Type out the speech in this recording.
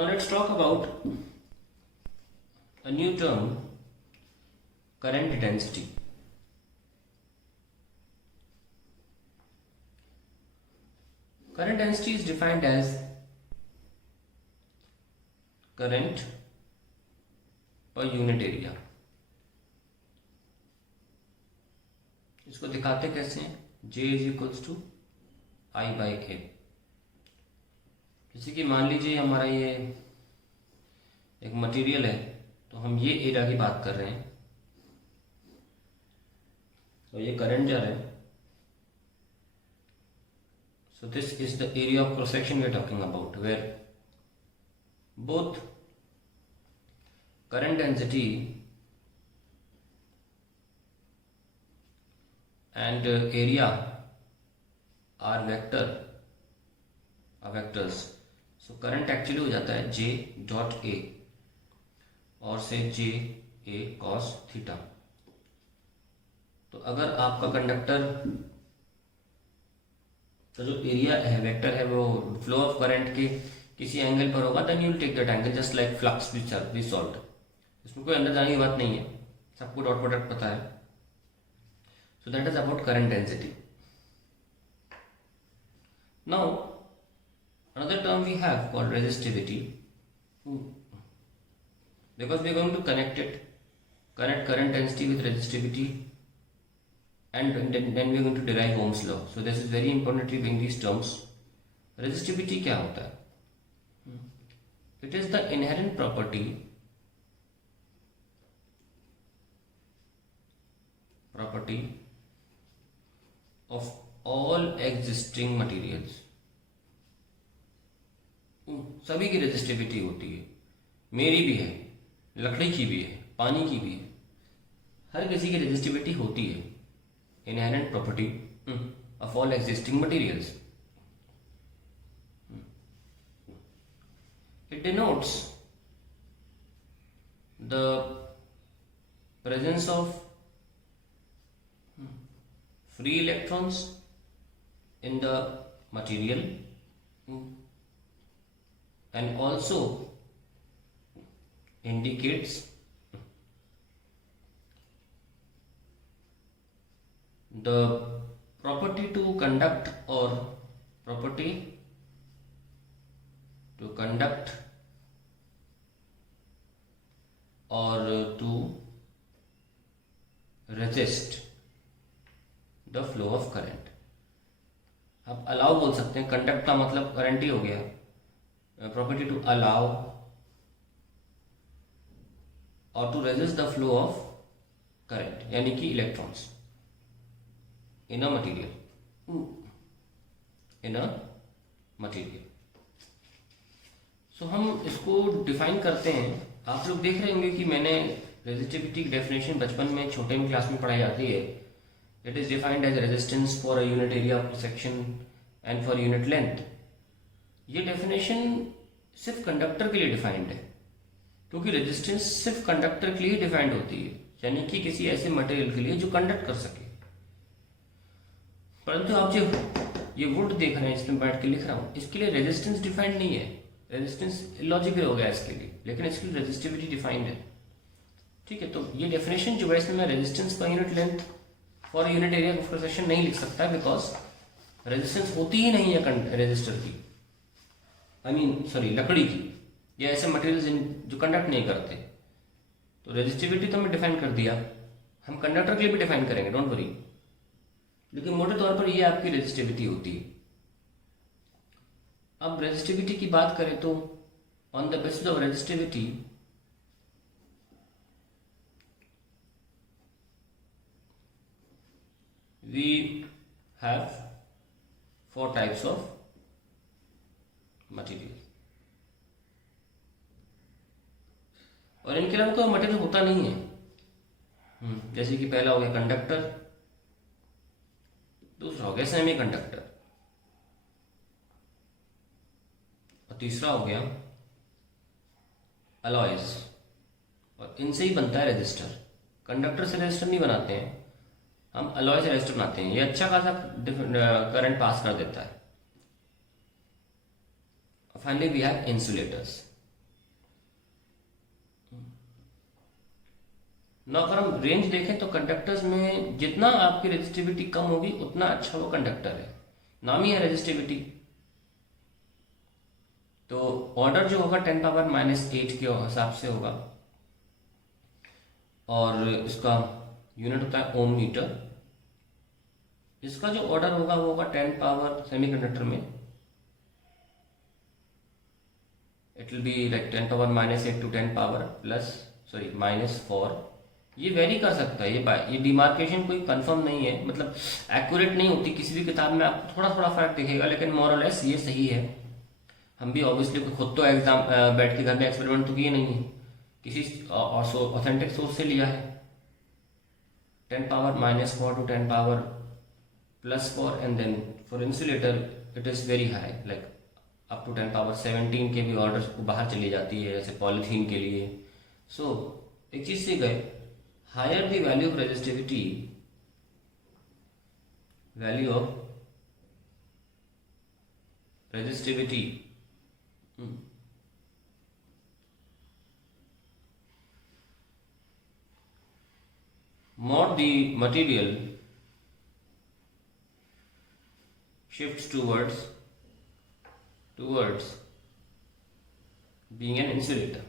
Now let's talk about a new term, current density. Current density is defined as current per unit area. इसको दिखाते कैसे हैं? J is equals to I by A. जैसे कि मान लीजिए हमारा ये एक मटेरियल है, तो हम ये एरिया की बात कर रहे हैं, तो ये करंट जा रहा है. So this is the area of cross section we are talking about, where both current density and area are vectors. So current actually हो जाता है J dot A और से J A cos थीटा. तो अगर आपका कंडक्टर का जो एरिया है, वेक्टर है, वो फ्लो ऑफ करंट के किसी एंगल पर होगा, then you will take that angle just like flux we solved. इसमें कोई अंदर जाने की बात नहीं है, सबको डॉट प्रोडक्ट पता है. So that is about current density. Now another term we have called resistivity, because we are going to connect current density with resistivity, and then we are going to derive Ohm's law. So this is very important to bring these terms. Resistivity क्या होता है? It is the inherent property of all existing materials. सभी की resistivity होती है, मेरी भी है, लकड़ी की भी है, पानी की भी है, हर किसी की रेजिस्टिविटी होती है. Inherent property of all existing materials. It denotes the presence of free electrons in the material and also indicates the property to conduct or property to conduct or to resist the flow of current. आप allow बोल सकते हैं, conduct का मतलब current ही हो गया. Property to allow or to resist the flow of current, यानी कि electrons in a material. So हम इसको डिफाइन करते हैं. आप लोग देख रहे होंगे कि मैंने रेजिस्टिविटी की डेफिनेशन बचपन में छोटे में क्लास में पढ़ाई जाती है. It is defined as resistance for a unit area of section and for unit length. ये डेफिनेशन सिर्फ कंडक्टर के लिए डिफाइंड है, क्योंकि रेजिस्टेंस सिर्फ कंडक्टर के लिए डिफाइंड होती है, यानी कि किसी ऐसे मटेरियल के लिए जो कंडक्ट कर सके. परंतु आप जो ये वुड देख रहे हैं, इसमें बैठ के लिख रहा हूं, इसके लिए रेजिस्टेंस डिफाइंड नहीं है. रेजिस्टेंस इलॉजिकल हो गया इसके लिए, लेकिन इसके लिए रेजिस्टिविटी डिफाइंड है. ठीक है, तो ये डेफिनेशन जो है, इसमें मैं resistance per unit length for unit area of cross section नहीं लिख सकता, बिकॉज रेजिस्टेंस होती ही नहीं है रेजिस्टर की, लकड़ी की, या ऐसे मटेरियल जो कंडक्ट नहीं करते. तो रेजिस्टिविटी तो मैं डिफाइन कर दिया, हम कंडक्टर के लिए भी डिफाइन करेंगे, डोंट वरी. लेकिन मोटे तौर पर ये आपकी रेजिस्टिविटी होती है. अब रेजिस्टिविटी की बात करें तो on the basis of resistivity we have 4 types of material, और इनके अलावा कोई मटेरियल होता नहीं है. जैसे कि पहला हो गया कंडक्टर, दूसरा हो गया सेमी कंडक्टर, और तीसरा हो गया अलॉयज, और इनसे ही बनता है रेजिस्टर. कंडक्टर से रेजिस्टर नहीं बनाते हैं हम, अलॉय से रेजिस्टर बनाते हैं. ये अच्छा खासा करंट पास कर देता है. Finally, we have insulators. ना अगर हम रेंज देखें तो कंडक्टर्स में जितना आपकी रेजिस्टिविटी कम होगी उतना अच्छा वो कंडक्टर है, नाम ही है रेजिस्टिविटी। तो ऑर्डर जो होगा 10⁻⁻8 के हिसाब से होगा, और इसका यूनिट होता है ओम मीटर। इसका जो ऑर्डर होगा वो होगा 10 पावर, सेमीकंडक्टर में it will be like 10⁻⁸ to 10 power plus sorry -4। ये वेरी कर सकता है, ये डिमार्केशन कोई कंफर्म नहीं है, मतलब एक्यूरेट नहीं होती, किसी भी किताब में आपको थोड़ा थोड़ा फर्क दिखेगा, लेकिन मोर और लेस ये सही है। हम भी ऑब्वियसली खुद तो एग्जाम बैठ के घर में एक्सपेरिमेंट तो किए नहीं है, किसी ऑथेंटिक सोर्स से लिया है। 10⁻⁻4 to 10 power +4, and then for insulator it is very high, like up to 10⁻17 के भी ऑर्डर को बाहर चली जाती है, जैसे पॉलीथीन के लिए। सो एक चीज से गए, higher the value of resistivity, value of resistivity more the material shifts towards being an insulator,